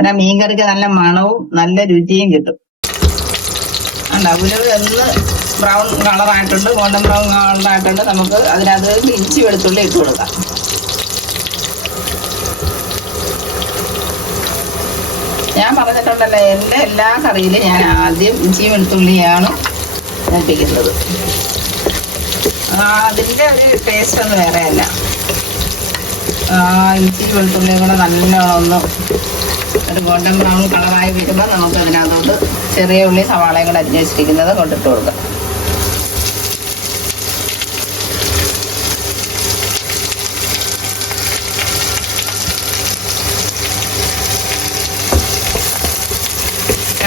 അല്ല മീൻകറിക്ക് നല്ല മണവും നല്ല രുചിയും കിട്ടും. ഉലുവ ഒന്ന് ബ്രൗൺ കളറായിട്ടുണ്ട്, ഗോൾഡൻ ബ്രൗൺ കളറായിട്ടുണ്ട്. നമുക്ക് അതിനകത്ത് ഇഞ്ചി വെളുത്തുള്ളി ഇട്ട് കൊടുക്കാം. ഞാൻ പറഞ്ഞിട്ടുണ്ടല്ലോ, എൻ്റെ എല്ലാ കറിയിലും ഞാൻ ആദ്യം ഇഞ്ചി വെളുത്തുള്ളിയാണ് മൂപ്പിക്കുന്നത്. അതിൻ്റെ ഒരു ടേസ്റ്റ് ഒന്നും വേറെയല്ല. ഇഞ്ചി വെളുത്തുള്ളിയും കൂടെ നല്ലോണം ഒന്ന് ഒരു ഗോൾഡൻ ബ്രൗൺ കളറായി വരുമ്പോൾ നമുക്ക് അതിനകത്തോട്ട് ചെറിയ ഉള്ളി സവാളയും കൂടെ അരിഞ്ഞ് വെച്ചിരിക്കുന്നത് കൊണ്ടിട്ട് കൊടുക്കാം.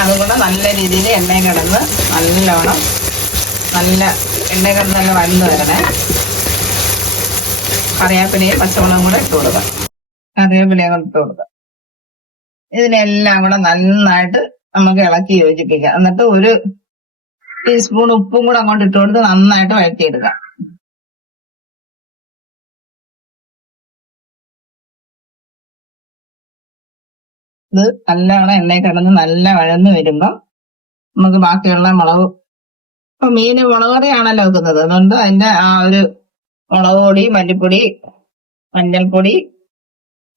അതുകൊണ്ട് നല്ല രീതിയിൽ എണ്ണയും കിടന്ന് നല്ലോണം എണ്ണ കിടന്ന് നല്ല വഴന്ന് വരണേ. കറിവേപ്പിലയും പച്ചമുളകും കൂടെ ഇട്ട് കൊടുക്കാം. കറിവേപ്പിലയും ഇട്ട് കൊടുക്കാം. ഇതിനെല്ലാം കൂടെ നന്നായിട്ട് നമുക്ക് ഇളക്കി യോജിപ്പിക്കാം. എന്നിട്ട് ഒരു ടീസ്പൂൺ ഉപ്പും കൂടെ അങ്ങോട്ട് ഇട്ട് കൊടുത്ത് നന്നായിട്ട് വഴറ്റിയെടുക്കാം. ഇത് നല്ലോണം എണ്ണയിൽ കിടന്ന് നല്ല വഴന്ന് വരുമ്പം നമുക്ക് ബാക്കിയുള്ള മുളക്, ഇപ്പൊ മീന് മുളക് കറിയാണല്ലോ വെക്കുന്നത്, അതുകൊണ്ട് അതിന്റെ ആ ഒരു മുളക് പൊടി, മല്ലിപ്പൊടി, മഞ്ഞൾപ്പൊടി,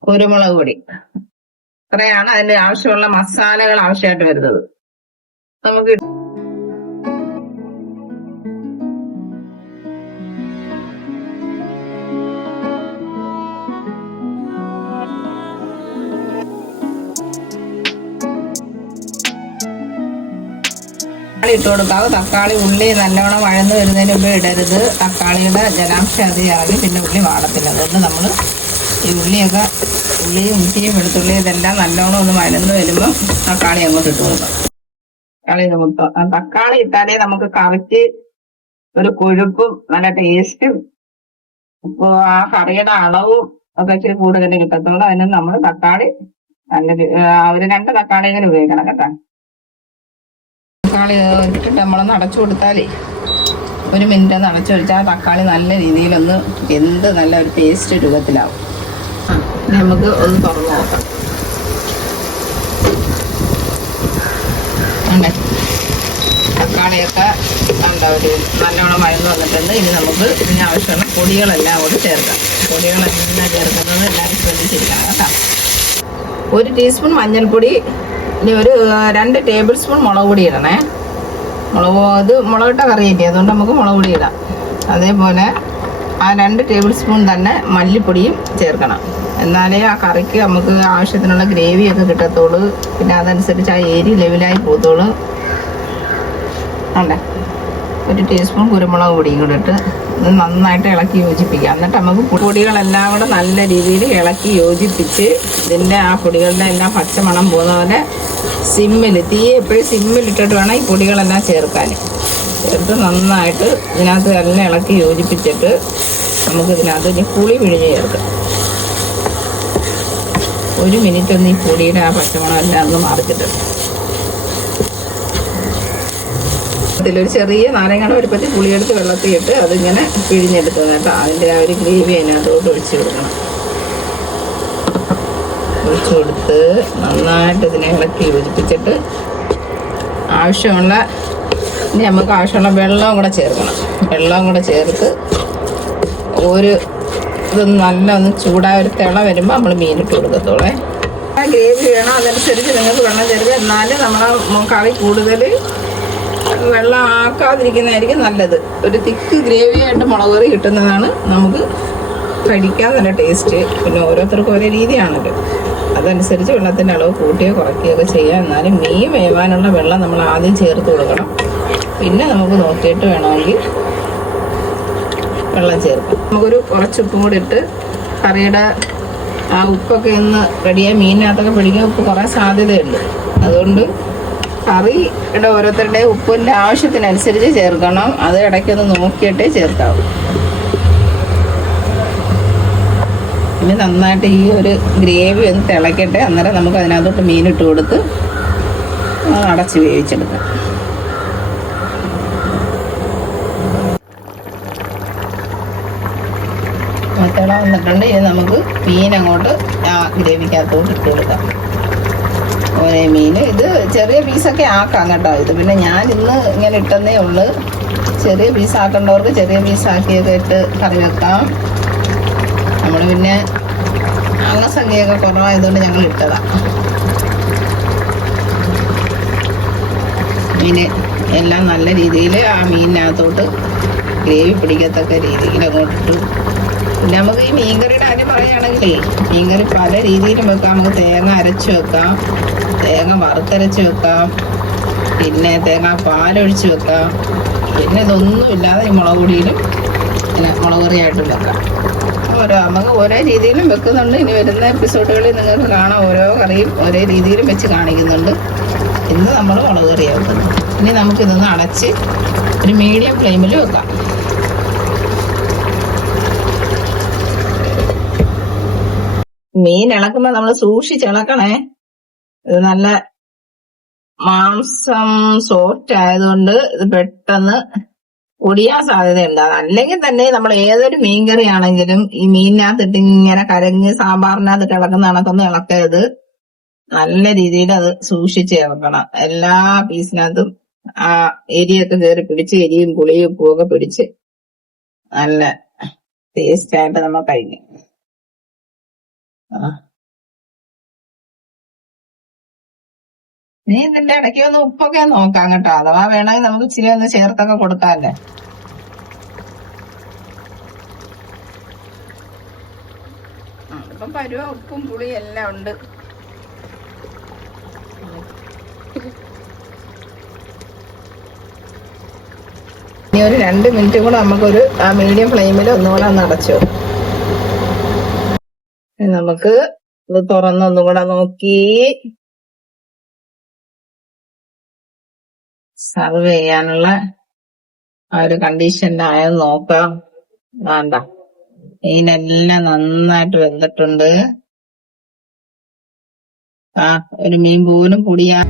കുരുമുളക് പൊടി, ഇത്രയാണ് അതിന്റെ ആവശ്യമുള്ള മസാലകൾ ആവശ്യമായിട്ട് വരുന്നത്. നമുക്ക് ഇട്ട് കൊടുക്കാവൂ. തക്കാളി ഉള്ളി നല്ലോണം വഴന്ന് വരുന്നതിന് മുമ്പ് ഇടരുത്. തക്കാളിയുടെ ജലാംശം അത് ഇറങ്ങി പിന്നെ ഉള്ളി വാടത്തില്ല. അതുകൊണ്ട് നമ്മൾ ഈ ഉള്ളിയും ഇഞ്ചിയും വെളുത്തുള്ളിയും ഇതെല്ലാം നല്ലോണം ഒന്ന് വഴന്ന് വരുമ്പോൾ തക്കാളി അങ്ങോട്ട് ഇട്ട് കൊടുക്കാം. തക്കാളി ഇട്ടാലേ നമുക്ക് കറിക്ക് ഒരു കൊഴുപ്പും നല്ല ടേസ്റ്റും ഇപ്പോൾ ആ കറിയുടെ അളവും ഒക്കെ ഇച്ചിരി കൂടുതൽ കിട്ടത്തുള്ളൂ. അതിന് നമ്മൾ തക്കാളി ഒരു 2 തക്കാളിയെങ്കിലും ഉപയോഗിക്കണം കേട്ടോ. തക്കാളി ഇട്ടിട്ട് നമ്മളൊന്ന് അടച്ചു കൊടുത്താലേ 1 മിനിറ്റ് ഒന്ന് അടച്ചു വെച്ചാൽ തക്കാളി നല്ല രീതിയിലൊന്ന് വെന്ത് നല്ല ഒരു പേസ്റ്റ് രൂപത്തിലാവും. നമുക്ക് ഒന്ന് തുറന്നു നോക്കാം. തക്കാളിയൊക്കെ ഒരു നല്ലോണം വഴന്ന് വന്നിട്ടുണ്ട്. ഇനി നമുക്ക് ഇതിന് ആവശ്യമുള്ള പൊടികളെല്ലാം കൂടി ചേർക്കാം. പൊടികളെല്ലാം ചേർക്കുന്നത് എല്ലാവരും ശ്രദ്ധിച്ചിരിക്കണം കേട്ടോ. 1 ടീസ്പൂൺ മഞ്ഞൾപ്പൊടി, ഇനി ഒരു 2 ടേബിൾ സ്പൂൺ മുളക് പൊടി ഇടണേ. മുളകിട്ട കറിയല്ലേ, അതുകൊണ്ട് നമുക്ക് മുളക് പൊടി ഇടാം. അതേപോലെ ആ 2 ടേബിൾ സ്പൂൺ തന്നെ മല്ലിപ്പൊടിയും ചേർക്കണം. എന്നാലേ ആ കറിക്ക് നമുക്ക് ആവശ്യത്തിനുള്ള ഗ്രേവിയൊക്കെ കിട്ടത്തുള്ളൂ. പിന്നെ അതനുസരിച്ച് ആ എരി ലെവലായി പോകത്തുള്ളൂ. ഉണ്ട് 1 ടീസ്പൂൺ കുരുമുളക് പൊടിയും കൂടെ ഇട്ട് ഇത് നന്നായിട്ട് ഇളക്കി യോജിപ്പിക്കുക. എന്നിട്ട് നമുക്ക് പൊടികളെല്ലാം കൂടെ നല്ല രീതിയിൽ ഇളക്കി യോജിപ്പിച്ച് ഇതിൻ്റെ ആ പൊടികളുടെ എല്ലാം പച്ചമണം പോകുന്ന പോലെ തീ എപ്പോഴും സിമ്മിലിട്ടിട്ട് വേണം ഈ പൊടികളെല്ലാം ചേർക്കാൻ. ചേർത്ത് നന്നായിട്ട് ഇതിനകത്ത് എല്ലാം ഇളക്കി യോജിപ്പിച്ചിട്ട് നമുക്ക് ഇതിനകത്ത് ഇനി പുളി പിഴിഞ്ഞ് ചേർക്കാം. 1 മിനിറ്റ് ഒന്ന് ഈ പൊടിയുടെ ആ പച്ചമണം എല്ലാം ഒന്ന് മാറിച്ചിട്ട് ഒരു ചെറിയ നാരങ്ങയുടെ വലുപ്പത്തിൽ പുളിയെടുത്ത് വെള്ളത്തിൽ ഇട്ട് അതിങ്ങനെ പിഴിഞ്ഞെടുത്തത് കേട്ടോ. അതിൻ്റെ ആ ഒരു ഗ്രേവി അതിനകത്തോട്ട് ഒഴിച്ചു കൊടുക്കണം. ഒഴിച്ചു കൊടുത്ത് നന്നായിട്ട് ഇതിനെ ഇളക്കി യോജിപ്പിച്ചിട്ട് ഇനി നമുക്ക് ആവശ്യമുള്ള വെള്ളവും കൂടെ ചേർക്കണം. വെള്ളവും കൂടെ ചേർത്ത് ഇതൊന്ന് നല്ല ഒന്ന് ചൂടായ ഒരു തിള വരുമ്പോൾ നമ്മൾ മീനിട്ട് കൊടുക്കത്തോളേ. ആ ഗ്രേവി വേണം, അതനുസരിച്ച് നിങ്ങൾക്ക് വെള്ളം ചേർക്കുക. എന്നാലും നമ്മളെ കറി കൂടുതൽ വെള്ളം ആക്കാതിരിക്കുന്നതായിരിക്കും നല്ലത്. ഒരു തിക്ക് ഗ്രേവി ആയിട്ട് മുളക് കറി കിട്ടുന്നതാണ് നമുക്ക് കഴിക്കാൻ നല്ല ടേസ്റ്റ്. പിന്നെ ഓരോരുത്തർക്കും ഓരോ രീതിയാണല്ലോ, അതനുസരിച്ച് വെള്ളത്തിൻ്റെ അളവ് കൂട്ടുകയോ കുറയ്ക്കുകയൊക്കെ ചെയ്യാം. എന്നാലും മീൻ വേവാനുള്ള വെള്ളം നമ്മൾ ആദ്യം ചേർത്ത് കൊടുക്കണം. പിന്നെ നമുക്ക് നോക്കിയിട്ട് വേണമെങ്കിൽ വെള്ളം ചേർക്കാം. നമുക്കൊരു കുറച്ച് ഉപ്പും കൂടി ഇട്ട് കറിയുടെ ആ ഉപ്പൊക്കെ ഒന്ന് റെഡിയായി മീനിനകത്തൊക്കെ പിടിക്കാൻ ഉപ്പ് കുറേ സാധ്യതയുണ്ട്. അതുകൊണ്ട് കറിയുടെ ഓരോരുത്തരുടെ ഉപ്പിൻ്റെ ആവശ്യത്തിനനുസരിച്ച് ചേർക്കണം. അത് ഇടയ്ക്കൊന്ന് നോക്കിയിട്ടേ ചേർക്കാവൂ. ഇനി നന്നായിട്ട് ഈ ഒരു ഗ്രേവി ഒന്ന് തിളക്കട്ടെ. അന്നേരം നമുക്ക് അതിനകത്തോട്ട് മീനിട്ട് കൊടുത്ത് അടച്ച് വേവിച്ചെടുക്കാം. തിള വന്നിട്ടുണ്ട്. ഇനി നമുക്ക് മീൻ അങ്ങോട്ട് ആ ഗ്രേവിക്കകത്തോട്ട് ഇട്ട് കൊടുക്കാം. ഒരേ മീൻ. ഇത് ചെറിയ പീസൊക്കെ ആക്കാം കേട്ടോ. ഇത് പിന്നെ ഞാൻ ഇന്ന് ഇങ്ങനെ ഇട്ടെന്നേ ഉള്ളു. ചെറിയ പീസ് ആക്കേണ്ടവർക്ക് ചെറിയ പീസാക്കിയൊക്കെ ഇട്ട് കറി വെക്കാം. നമ്മൾ പിന്നെ അംഗസംഖ്യയൊക്കെ കുറവായതുകൊണ്ട് ഞങ്ങൾ ഇട്ടതാണ്. മീൻ എല്ലാം നല്ല രീതിയിൽ ആ മീനിനകത്തോട്ട് ഗ്രേവി പിടിക്കത്തക്ക രീതിയിൽ അങ്ങോട്ടിട്ട്. പിന്നെ നമുക്ക് ഈ മീൻകറിയുടെ കാര്യം പറയുകയാണെങ്കിലേ, മീൻകറി പല രീതിയിലും വെക്കാം. നമുക്ക് തേങ്ങ അരച്ച് വെക്കാം, തേങ്ങ വറുത്തരച്ച് വെക്കാം, പിന്നെ തേങ്ങ പാലൊഴിച്ച് വെക്കാം. പിന്നെ ഇതൊന്നുമില്ലാതെ ഈ മുളക് പൊടിയിലും പിന്നെ മുളക് കറിയായിട്ടും വെക്കാം. നമുക്ക് ഓരോ രീതിയിലും വെക്കുന്നുണ്ട്. ഇനി വരുന്ന എപ്പിസോഡുകളിൽ നിങ്ങൾക്ക് കാണാം, ഓരോ കറിയും ഒരേ രീതിയിലും വെച്ച് കാണിക്കുന്നുണ്ട്. ഇന്ന് നമ്മൾ മുളക് കറിയാണ് വെക്കുന്നത്. ഇനി നമുക്കിതൊന്ന് അടച്ച് ഒരു മീഡിയം ഫ്ലെയിമിൽ വെക്കാം. മീൻ ഇളക്കുമ്പോൾ നമ്മൾ സൂക്ഷിച്ചിളക്കണേ. ഇത് നല്ല മാംസം സോഫ്റ്റ് ആയതുകൊണ്ട് ഇത് പെട്ടെന്ന് ഒടിയാൻ സാധ്യതയുണ്ട്. അല്ലെങ്കിൽ തന്നെ നമ്മൾ ഏതൊരു മീൻകറി ആണെങ്കിലും ഈ മീനിനകത്തിട്ട് ഇങ്ങനെ കരഞ്ഞ് സാമ്പാറിനകത്തിട്ട് ഇളക്കുന്ന കണക്കൊന്നും ഇളക്കരുത്. നല്ല രീതിയിൽ അത് സൂക്ഷിച്ച് ഇളക്കണം. എല്ലാ പീസിനകത്തും ആ എരിയൊക്കെ കയറി പിടിച്ച്, എരിയും പുളിയും ഉപ്പും ഒക്കെ പിടിച്ച് നല്ല ടേസ്റ്റ് ആയിട്ട് നമ്മൾ കഴിക്കും. നീ ഇതിന്റെ ഇടയ്ക്ക് ഒന്ന് ഉപ്പൊക്കെ നോക്കാം കേട്ടോ. അഥവാ വേണമെങ്കിൽ നമുക്ക് ഇച്ചിരി ഒന്ന് ചേർത്തൊക്കെ കൊടുക്കാല്ലേ. ഇപ്പം പരുവ ഉപ്പും പുളിയും എല്ലാം ഉണ്ട്. ഇനി ഒരു 2 മിനിറ്റ് കൂടെ നമുക്കൊരു ആ മീഡിയം ഫ്ലെയിമിൽ ഒന്നുകൂടെ ഒന്ന് അടച്ചു. നമുക്ക് ഇത് തുറന്നൊന്നുകൂടെ നോക്കി സർവ് ചെയ്യാനുള്ള ആ ഒരു കണ്ടീഷനിലായെന്ന് നോക്കാം. വേണ്ട, മീനെല്ലാം നന്നായിട്ട് വെന്തിട്ടുണ്ട്. ഒരു മീൻ പോലും പൊടിയാ